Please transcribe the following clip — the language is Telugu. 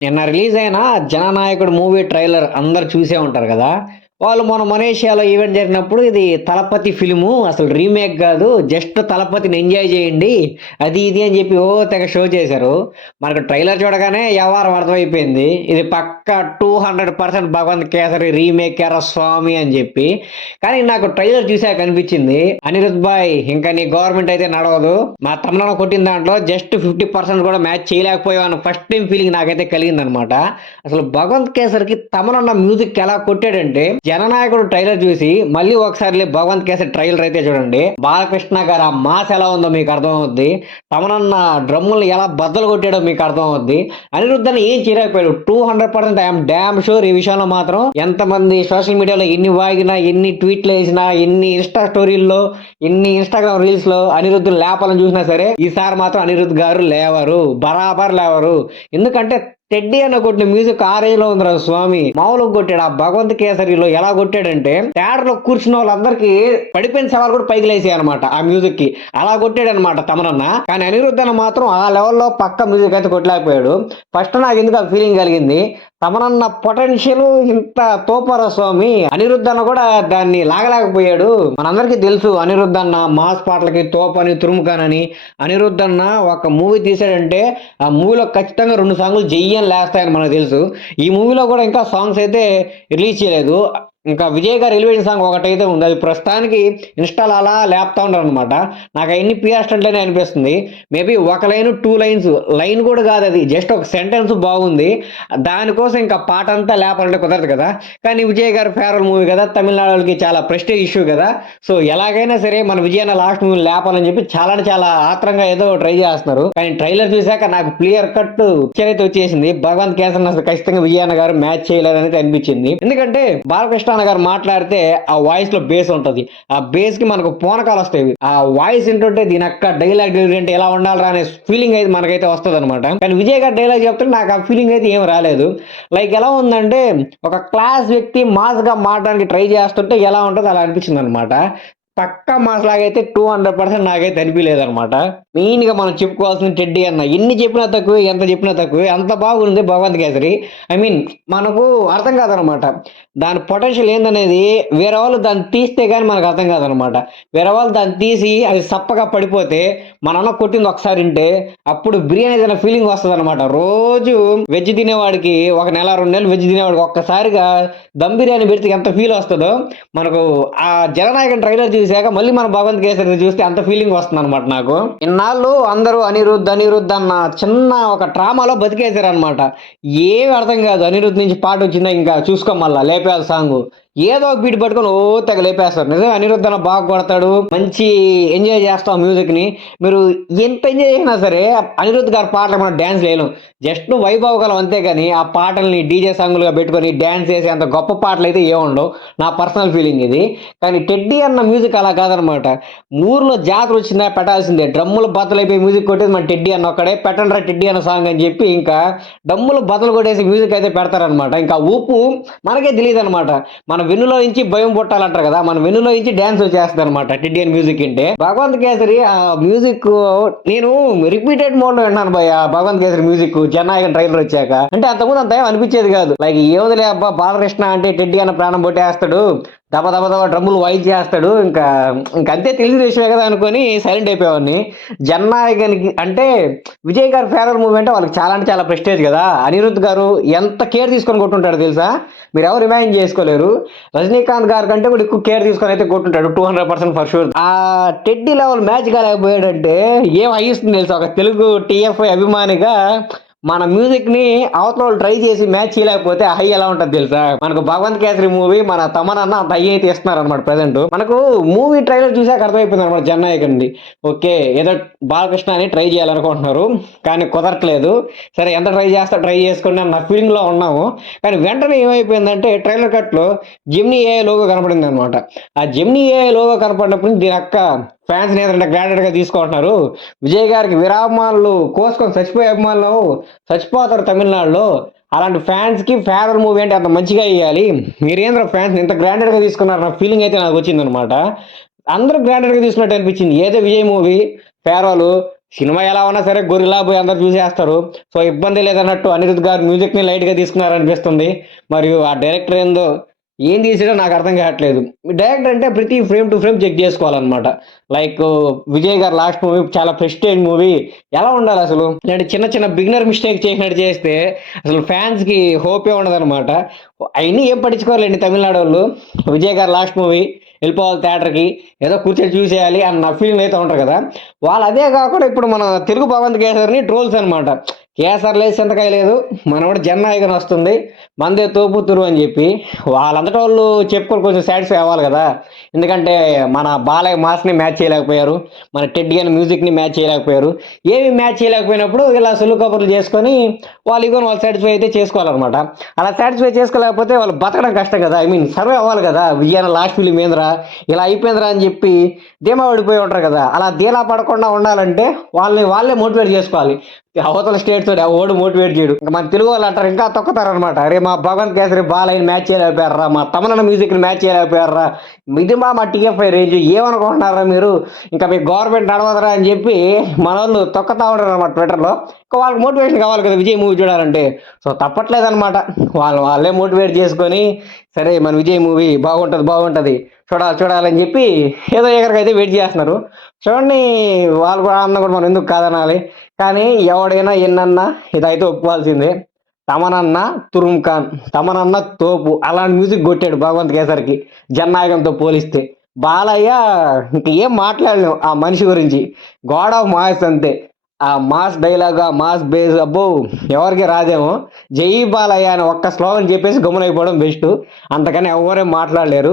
నిన్న రిలీజ్ అయిన 'జననాయకుడు' మూవీ ట్రైలర్ అందరూ చూసే ఉంటారు గదా! వాళ్ళు మొన్న మలేషియాలో ఈవెంట్ జరిగినప్పుడు ఇది 'తలపతి' ఫిల్ము అసలు రీమేక్ గాదు. జస్ట్ 'తలపతిని' ఎంజాయ్ జేయండి. అది ఇది అని జెప్పి తెగ షో చేశారు. మనకు ట్రైలర్ చూడగానే యవ్వారం అర్థమైపోయింది. ఇది పక్కా 200% 'భగవంత్ కేసరి' రీమేకేరా స్వామి అని జెప్పి. కానీ నాకు ట్రైలర్ చూసాక అనిపిచ్చింది, అనిరుద్ భాయ్ ఇంక నీ గవర్నమెంట్ అయితే నడవదు. మా తమ్ముడన్న కొట్టిన దాంట్లో జస్ట్ 50% కూడా మ్యాచ్ చేయలేకపోయావు అన్న ఫస్ట్ టైమ్ ఫీలింగ్ నాకైతే కలిగిందనమాట. అసలు 'భగవంత్ కేసరికి' తమనన్న మ్యూజిక్ ఎలా కొట్టాడంటే 'జననాయకుడు' ట్రైలర్ చూసి మళ్ళీ ఒకసారి 'భగవంత్ కేసరి' ట్రైలర్ అయితే చూడండి. బాలకృష్ణ గారు ఆ మాస్ ఎలా ఉందో మీకు అర్థమవుద్ది. తమనన్న డ్రమ్ముల్ని ఎలా బద్దలు కొట్టాడో మీకు అర్థమవుద్ది. అనిరుద్ధ్ అన్న ఏం చేయలేకపోయాడు. 200% ఐఎమ్ డామ్ షూర్ ఈ విషయంలో మాత్రం ఎంతమంది సోషల్ మీడియాలో ఎన్ని వాగినా, ఎన్ని ట్వీట్లు వేసినా, ఎన్ని ఇన్స్టా స్టోరీల్లో, ఎన్ని ఇన్స్టాగ్రామ్ రీల్స్ లో అనిరుద్ధ్ లేపాలని చూసినా సరే ఈసారి మాత్రం అనిరుద్ధ్ గారు లేవరు. బరాబర్ లేవరు. ఎందుకంటే టెడ్డీ అన్న కొట్టిన మ్యూజిక్ ఆ రేంజ్ లో ఉందిరా స్వామి. మామూలుగా కొట్టాడు. ఆ 'భగవంత్ కేసరిలో' ఎలా కొట్టాడంటే థియేటర్ లో కూర్చున్న వాళ్ళందరికీ పడిపోయిన సవాలు కూడా పైకి లేసాయి అనమాట ఆ మ్యూజిక్ కి. అలా కొట్టాడు అనమాట తమనన్న. కానీ అనిరుద్ధ్ అన్న మాత్రం ఆ లెవెల్లో పక్క మ్యూజిక్ అయితే కొట్టలేకపోయాడు. ఫస్ట్ నాకు ఎందుకు ఆ ఫీలింగ్ కలిగింది, తమనన్న పొటెన్షియల్ ఇంత తోపరా స్వామి. అనిరుద్ధ్ అన్న కూడా దాన్ని లాగలేకపోయాడు. మనందరికీ తెలుసు అనిరుద్ధ్ అన్న మాస్ పాటలకి తోపని తురుముకానని. అనిరుద్ధ్ అన్న ఒక మూవీ తీసాడంటే ఆ మూవీలో ఖచ్చితంగా 2 సాంగులు జెయ్యని లేస్తాయని మనకు తెలుసు. ఈ మూవీలో కూడా ఇంకా సాంగ్స్ అయితే రిలీజ్ చేయలేదు. ఇంకా విజయ్ గారి ఎలివేషన్ సాంగ్ ఒకటైతే ఉంది. అది ప్రస్తుతానికి ఇన్‌స్టాలో అలా లేపుతా ఉన్నారనమాట. నాకు అయన్నీ పిఆర్ స్టంట్‌లనే అనిపిస్తుంది. మేబీ ఒక లైన్, 2 లైన్స్, లైన్ కూడా కాదది. జస్ట్ ఒక సెంటెన్స్ బాగుంది. దానికోసం ఇంకా పాట అంతా లేపాలంటే కుదరదు కదా! కానీ విజయ్ గారి ఫేవరెట్ మూవీ కదా! తమిళనాడోళ్ళకి చాలా ప్రెస్టీజ్ ఇష్యూ కదా! సో ఎలాగైనా సరే మన విజయ్ అన్న లాస్ట్ మూవీని లేపాలని చెప్పి చాలా అంటే చాలా ఆత్రంగా ఏదో ట్రై చేస్తున్నారు. కానీ ట్రైలర్ చూసాక నాకు క్లియర్ కట్ పిక్చర్ అయితే వచ్చేసింది. 'భగవంత్ కేసరిని' అసలు ఖచ్చితంగా విజయ్ అన్న గారు మ్యాచ్ చేయలేరనైతే అనిపించింది. ఎందుకంటే బాలకృష్ణ అన్న గారు మాట్లాడితే ఆ వాయిస్ లో బేస్ ఉంటది. ఆ బేస్ కి మనకు పూనకాలు వస్తాయి. ఆ వాయిస్ ఏంటంటే దీని అక్క డైలాగ్ డెలివరీ అంటే ఎలా ఉండాలరా అనే ఫీలింగ్ అయితే మనకైతే వస్తుంది అనమాట. కానీ విజయ్ గారు డైలాగ్ చెప్తుంటే నాకు ఆ ఫీలింగ్ అయితే ఏం రాలేదు. లైక్ ఎలా ఉందంటే ఒక క్లాస్ వ్యక్తి మాస్ గా మాట్లాడడానికి ట్రై చేస్తుంటే ఎలా ఉంటుందో అలా అనిపించింది అనమాట. పక్కా మాస్ లాగైతే 200% నాకైతే అనిపియలేదనమాట. మెయిన్‌గా మనం చెప్పుకోవాల్సింది 'టెడ్డీ' అన్న. ఎన్ని చెప్పినా తక్కువే, ఎంత చెప్పినా తక్కువే. అంత బాగుంది 'భగవంత్ కేసరి'. ఐ మీన్ మనకు అర్థం కాదనమాట. దాని పొటెన్షియల్ ఏందనేది వేరే వాళ్ళు దాన్ని తీస్తే గాని మనకు అర్థం కాదనమాట. వేరే వాళ్ళు దాన్ని తీసి అది సప్పగా పడిపోతే మన అన్న కొట్టింది ఒకసారి ఇంటే అప్పుడు బిర్యానీ తిన్న ఫీలింగ్ వస్తదనమాట. రోజు వెజ్ తినేవాడికి ఒక నెల, 2 నెలలు వెజ్ తినేవాడికి ఒక్కసారిగా దమ్ బిర్యానీ పెడితే ఎంత ఫీల్ వస్తదో మనకు ఆ 'జననాయకన్' ట్రైలర్ చూసాక మళ్ళీ మన 'భగవంత్ కేసరి' చూస్తే అంత ఫీలింగ్ వస్తుందనమాట నాకు. ఇన్నాళ్ళు అందరూ అనిరుద్ అన్న చిన్న ఒక ట్రామాలో బతికేసారనమాట. ఏమి అర్థం కాదు. అనిరుద్ నుంచి పాటొచ్చిందా ఇంకా చూసుకో మళ్ళా లేపేయాలి సాంగు. ఏదో ఒక బీట్ పట్టుకొని తెగ లేపేస్తారు. నిజంగా అనిరుద్ అన్న బాగా కొడతాడు. మంచి ఎంజాయ్ చేస్తాం మ్యూజిక్ ని. మీరు ఎంత ఎంజాయ్ చేసినా సరే అనిరుద్ గారి పాటలు మనం డాన్స్ చేయలేం. జస్ట్ వైభవగలం అంతేగాని ఆ పాటల్ని డీజే సాంగులుగా పెట్టుకొని డాన్స్ చేసే అంత గొప్ప పాటలు అయితే ఏముండవు. నా పర్సనల్ ఫీలింగ్ ఇది. కానీ 'టెడ్డీ' అన్న మ్యూజిక్ అలా కాదనమాట. ఊర్లో జాతర వచ్చిందా పెట్టాల్సిందే. డ్రమ్ములు బద్దలైపోయి మ్యూజిక్ కొట్టేది మన 'టెడ్డీ' అన్న ఒక్కడే. పెట్టండ్రా 'టెడ్డీ' అన్న సాంగ్ అని చెప్పి ఇంకా డమ్ములు బద్దలు కొట్టేసి మ్యూజిక్ అయితే పెడతారనమాట. ఇంకా ఊపు మనకే తెలియదనమాట. మన వెన్నులో నుంచి భయం పుట్టాలంటారు కదా! మన వెన్నులో నుంచి డాన్స్ వచ్చేస్తదనమాట 'టెడ్డీ' అని మ్యూజిక్ ఇంటే. 'భగవంత్ కేసరి' ఆ మ్యూజిక్ నేను రిపీటెడ్ మోడ్ లో విన్నాను భయ్య 'భగవంత్ కేసరి' మ్యూజిక్ 'జననాయకన్' ట్రైలర్ వచ్చాక. అంటే అంతకుముందు అంత ఏం అనిపించేది కాదు. లైక్ ఏముందిలే అబ్బా బాలకృష్ణ అంటే 'టెడ్డీ' అన్న ప్రాణం కొట్టేస్తాడు. దబ దబ దబ డ్రమ్ములు వాయించేస్తాడు. ఇంకంతే తెలిసిన విషయమే కదా అనుకోని సైలెంట్ అయిపోయేవాడిని. 'జననాయకన్‌కి' అంటే విజయ్ గారి ఫేవరెట్ మూవీ అంటే వాళ్ళకి చాలా అంటే చాలా ప్రెస్టేజ్ కదా! అనిరుద్ గారు ఎంత కేర్ తీసుకొని కొట్టుంటాడో తెలుసా? మీరెవరు ఇమాజిన్ చేసుకోలేరు. రజనీకాంత్ గారి కంటే కూడా ఎక్కువ కేర్ తీసుకొని అయితే కొట్టుంటాడు 200% ఫర్ షూర్. ఆ 'టెడ్డీ' లెవెల్ మ్యాచ్ కాలేకపోయాడంటే ఏం హైస్తుంది తెలుసా? ఒక తెలుగు టీఎఫ్ఐ అభిమానిగా మన మ్యూజిక్ ని అవతలోళ్ళు ట్రై చేసి మ్యాచ్ చేయలేకపోతే ఆ హై ఎలా ఉంటది తెలుసా? మనకు 'భగవంత్ కేసరి' మూవీ మన తమనన్న అంత హై అయితే ఇస్తున్నారనమాట ప్రెజెంట్. మనకు మూవీ ట్రైలర్ చూసాక అర్థమైపోయింది అనమాట 'జననాయకన్‌ది'. ఓకే ఏదో బాలకృష్ణ అని ట్రై చేయాలనుకుంటున్నారు. కానీ కుదరట్లేదు. సరే ఎంత ట్రై చేస్తా ట్రై చేసుకోండి అన్న ఫీలింగ్ లో ఉన్నాము. కానీ వెంటనే ఏమైపోయిందంటే ట్రైలర్ కట్ లో జెమినీ ఏఐ లోగో కనపడింది అనమాట. ఆ జెమినీ ఏఐ లోగో కనపడినప్పుడు దీని అక్క ఫ్యాన్స్ ఏదంటే గ్రాండెడ్ గా తీసుకుంటున్నారు. విజయ్ గారికి విరామాలు కోసుకొని చచ్చిపోయే అభిమానులు చచ్చిపోతారు తమిళనాడులో. అలాంటి ఫ్యాన్స్ కి ఫేవరెట్ మూవీ అంటే అంత మంచిగా ఇయ్యాలి. మీరేంద్ర ఫ్యాన్స్ ఇంత గ్రాండెడ్ గా తీసుకున్నారు నా ఫీలింగ్ అయితే నాకు వచ్చిందనమాట. అందరూ గ్రాండెడ్ గా తీసుకున్నట్టు అనిపించింది. ఏదో విజయ్ మూవీ ఫేర్వెల్ సినిమా ఎలా ఉన్నా సరే గొరిల్లా పోయి అందరూ చూసేస్తారు. సో, ఇబ్బంది లేదన్నట్టు అనిరుద్ గారు మ్యూజిక్‌ని లైట్‌గా తీసుకున్నారనిపిస్తుంది. మరియు ఆ డైరెక్టర్ ఏందో ఏం తీసాడో నాకు అర్థం కావట్లేదు. డైరెక్టర్ అంటే ప్రతి ఫ్రేమ్ టు ఫ్రేమ్ చెక్ చేసుకోవాలనమాట. లైక్ 'విజయ్' గారి లాస్ట్ మూవీ చాలా ప్రెస్టీజ్ మూవీ. ఎలా ఉండాలసలు? ఇలాంటి చిన్న చిన్న బిగినర్ మిస్టేక్ చేసినట్టు చేస్తే అసలు ఫ్యాన్స్‌కి హోపే ఉండదనమాట. అయన్నీ ఏం పట్టించుకోరులెండి తమిళనాడోళ్ళు. 'విజయ్' గారి లాస్ట్ మూవీ వెళ్ళిపోవాలి థియేటర్‌కి. ఏదో కూర్చొని చూసేయాలి అన్న ఫీలింగ్‌లో అయితే ఉంటారు కదా! వాళ్ళు అదే కాకుండా ఇప్పుడు మన తెలుగు భగవంత్ కేసరిని ట్రోల్స్ అనమాట. కేసరి లేదు, చింతకాయ లేదు. మనోడు జననాయకన్ వస్తుంది. మందే తోపు తురుము అని చెప్పి. వాళ్ళంతట వాళ్ళు చెప్పుకొని కొంచెం సాటిస్ఫై అవ్వాలి కదా! ఎందుకంటే మన బాలయ్య మాస్‌ని మ్యాచ్ చేయలేకపోయారు. మన 'టెడ్డీ' గాని మ్యూజిక్‌ని మ్యాచ్ చేయలేకపోయారు. ఏమి మ్యాచ్ చేయలేకపోయినప్పుడు ఇలా సొల్లు కబుర్లు చేసుకొని వాళ్ళ ఇగోని వాళ్ళు సాటిస్ఫై అయితే చేసుకోవాలనమాట. అలా సాటిస్ఫై చేసుకోలేకపోతే వాళ్ళు బతకడం కష్టం కదా! ఐ మీన్ సర్వే అవ్వాలి కదా! 'విజయ్' అన్న లాస్ట్ ఫిల్మ్ ఏందిరా ఇలా అయిపోయిందిరా అని చెప్పి ధీమా పడిపోయి ఉంటారు కదా! అలా డీలా పడకుండా ఉండాలంటే వాళ్ళని వాళ్ళే మోటివేట్ చేసుకోవాలి. అవతల స్టేట్స్ వాడు ఎవడు మోటివేట్ చేయడు. ఇంక మన తెలుగు వాళ్ళు అంటారు ఇంకా తొక్కుతారనమాట. అరే మా భగవంత్ కేసరి బాలయ్యని మ్యాచ్ చేయలేకపోయార్రా, మా తమనన్న మ్యూజిక్‌ని మ్యాచ్ చేయలేకపోయార్రా, ఇది మా టీఎఫ్ఐ రేంజ్ ఏమనుకుంటున్నారా మీరు? ఇంకా మీ గవర్నమెంట్ నడవదురా అని చెప్పి మనోళ్ళు తొక్కుతా ఉంటారనమాట ట్విట్టర్‌లో. ఇంకా వాళ్ళకి మోటివేషన్ కావాలి కదా! విజయ్ మూవీ చూడాలంటే. సో తప్పట్లేదనమాట. వాళ్ళే మోటివేట్ చేసుకొని సరే మన విజయ్ మూవీ బాగుంటది, బాగుంటది. చూడాలని చెప్పి ఏదో ఎగరికైతే వెయిట్ చేస్తున్నారు. చూడండి వాళ్ళు కూడా అన్నా కూడా మనం ఎందుకు కాదనాలి. కానీ ఎవడైనా ఎన్నన్నా ఇదైతే ఒప్పుకోవాల్సిందే. తమనన్న తురుమ్ ఖాన్, తమనన్న తోపు అలాంటి మ్యూజిక్ కొట్టాడు భగవంత్ కేసరికి జననాయకంతో పోలిస్తే. బాలయ్య ఇంక ఏం మాట్లాడలేం ఆ మనిషి గురించి. గాడ్ ఆఫ్ మాస్ అంతే. ఆ మాస్ డైలాగ్, ఆ మాస్ బేస్ అబ్బో! ఎవరికీ రాదేమో. 'జై బాలయ్య' అని ఒక్క స్లోగన్ చెప్పేసి గమ్మునైపోవడం బెస్టు. అంతకని ఎవ్వరేం మాట్లాడలేరు.